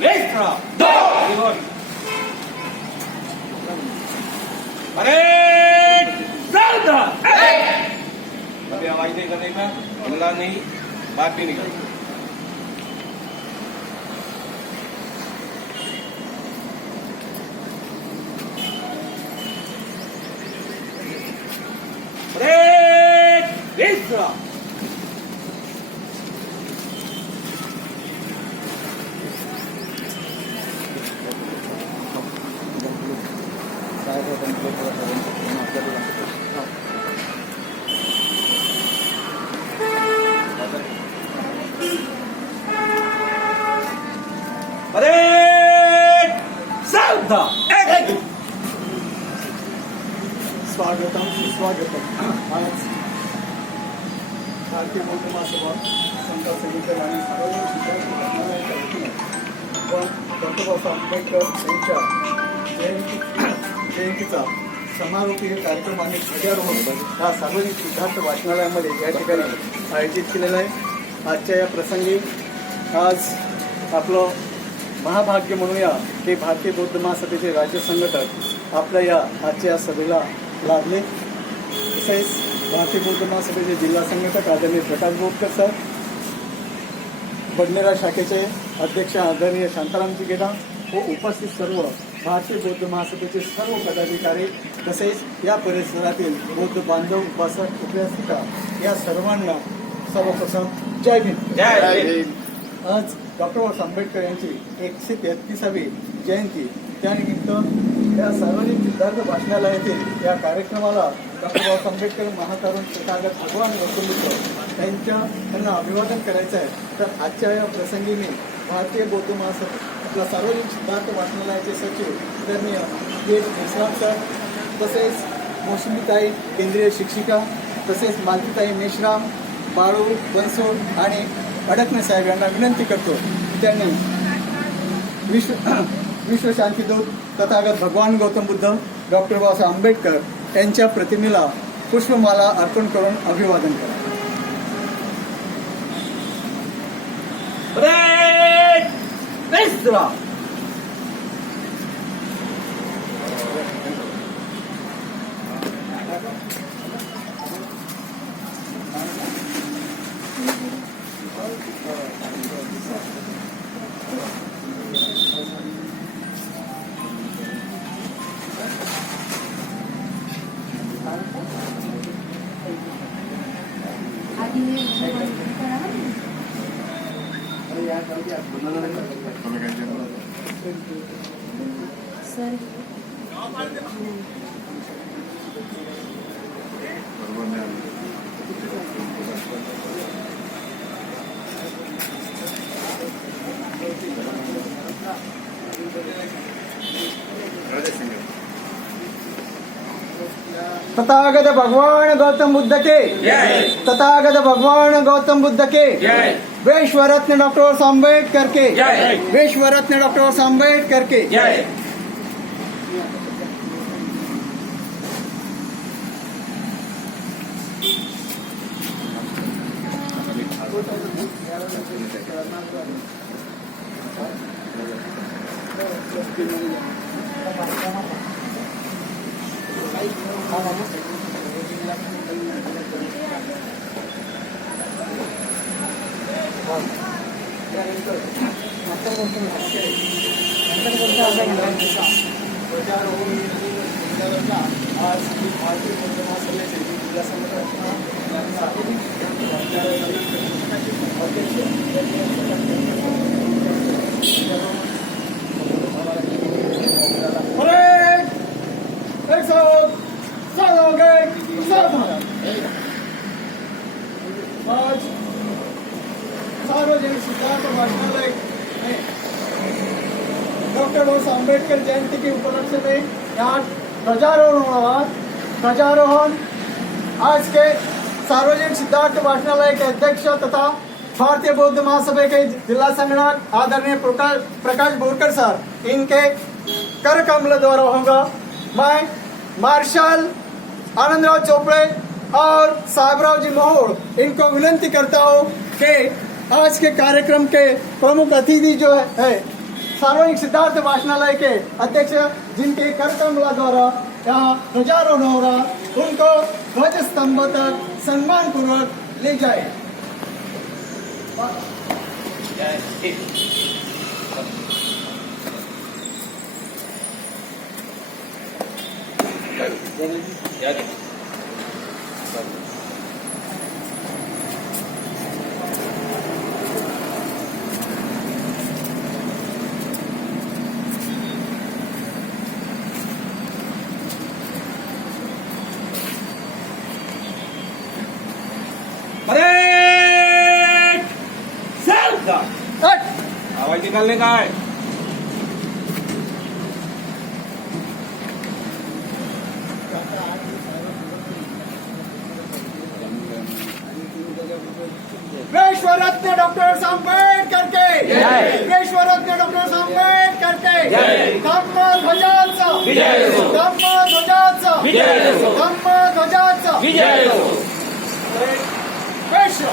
वेस्ट्रा दो अरे सावधान अभी आवाज नहीं करने का, हल्ला नहीं, बात भी नहीं करनी। ब्रेक वेस्ट्रा सावधान स्वागतम सुस्वागतम। आज भारतीय बौद्ध महासभा समता समिती आणि सार्वजनिक शिक्षण मंडळाच्या वतीने आपण डॉक्टर बाबासाहेब आंबेडकर यांच्या जयंतीचा समारोपीय कार्यक्रम आणि ध्वजारोहण हा सार्वजनिक सिद्धार्थ वाचनालयामध्ये या ठिकाणी आयोजित केलेला आहे। आजच्या या प्रसंगी आज आपलं महाभाग्य म्हणूया हे भारतीय बौद्ध महासभेचे राज्य संघटक आपल्या या आजच्या या सभेला लाभले। तसेच भारतीय बौद्ध महासभेचे जिल्हा संघटक आदरणीय प्रकाश बोरकर सर, बडनेरा शाखेचे अध्यक्ष आदरणीय शांतारामजी गेडा व उपस्थित सर्व भारतीय बौद्ध महासभेचे सर्व पदाधिकारी तसेच या परिसरातील बौद्ध बांधव उपासक उपासिका या सर्वांना सर्वप्रथम जय भीम। जय भीम। आज डॉक्टर बाबासाहेब आंबेडकर यांची 133वी जयंती त्यानिमित्त या सार्वजनिक सिद्धार्थ वाचनालयातील या कार्यक्रमाला डॉक्टर बाबासाहेब आंबेडकर महातरुण तथागत भगवान गौतम बुद्ध यांना अभिवादन करायचं आहे। तर आजच्या या प्रसंगी मी भारतीय बौद्ध महासभा आपला सार्वजनिक सिद्धार्थ वाचनालयाचे सचिव आदरणीय मेश्राम सर तसेच मोसमीताई केंद्रीय शिक्षिका तसेच मालतीताई मेश्राम, बाळू बनसोड आणि अडकणे साहेब यांना विनंती करतो की त्यांनी विश्वशांतीदूत तथागत भगवान गौतम बुद्ध डॉक्टर बाबासाहेब आंबेडकर यांच्या प्रतिमेला पुष्पमाला अर्पण करून अभिवादन करा। ब्रेक वेस्ट्रा तथागत भगवान गौतम बुद्ध के जय। तथागत भगवान गौतम बुद्ध के जय। विश्वरत्न डॉक्टर बाबासाहेब आंबेडकर के जय। विश्वरत्न डॉक्टर बाबासाहेब आंबेडकर के जय। सार्वजनिक सिद्धार्थ वाचनालय में डॉक्टर बाबासाहेब आंबेडकर जयंती के उपलक्ष्य में यहाँ ध्वजारोहण आज के सार्वजनिक सिद्धार्थ वाचनालय के अध्यक्ष तथा भारतीय बौद्ध महासभा के जिला संगठक आदरणीय प्रकाश बोरकर सर इनके कर कमल द्वारा होगा। मैं मार्शल आनंदराव चोपड़े और साहबराव जी महोड़ इनको विनंती करता हूँ कि आज के कार्यक्रम के प्रमुख अतिथि जो है सार्वजनिक सिद्धार्थ वाचनालय के अध्यक्ष जिनके करकमला द्वारा यहाँ ध्वजारोहण होगा उनको ध्वज स्तंभ तक सम्मान पूर्वक ले जाए। आवाज निकालने का है। विश्वरत्न डॉक्टर आंबेडकर के विश्वरत्न डॉक्टर आंबेडकर के धम्मध्वजाचा धम्मध्वजाचा धम्मध्वजाचा विश्व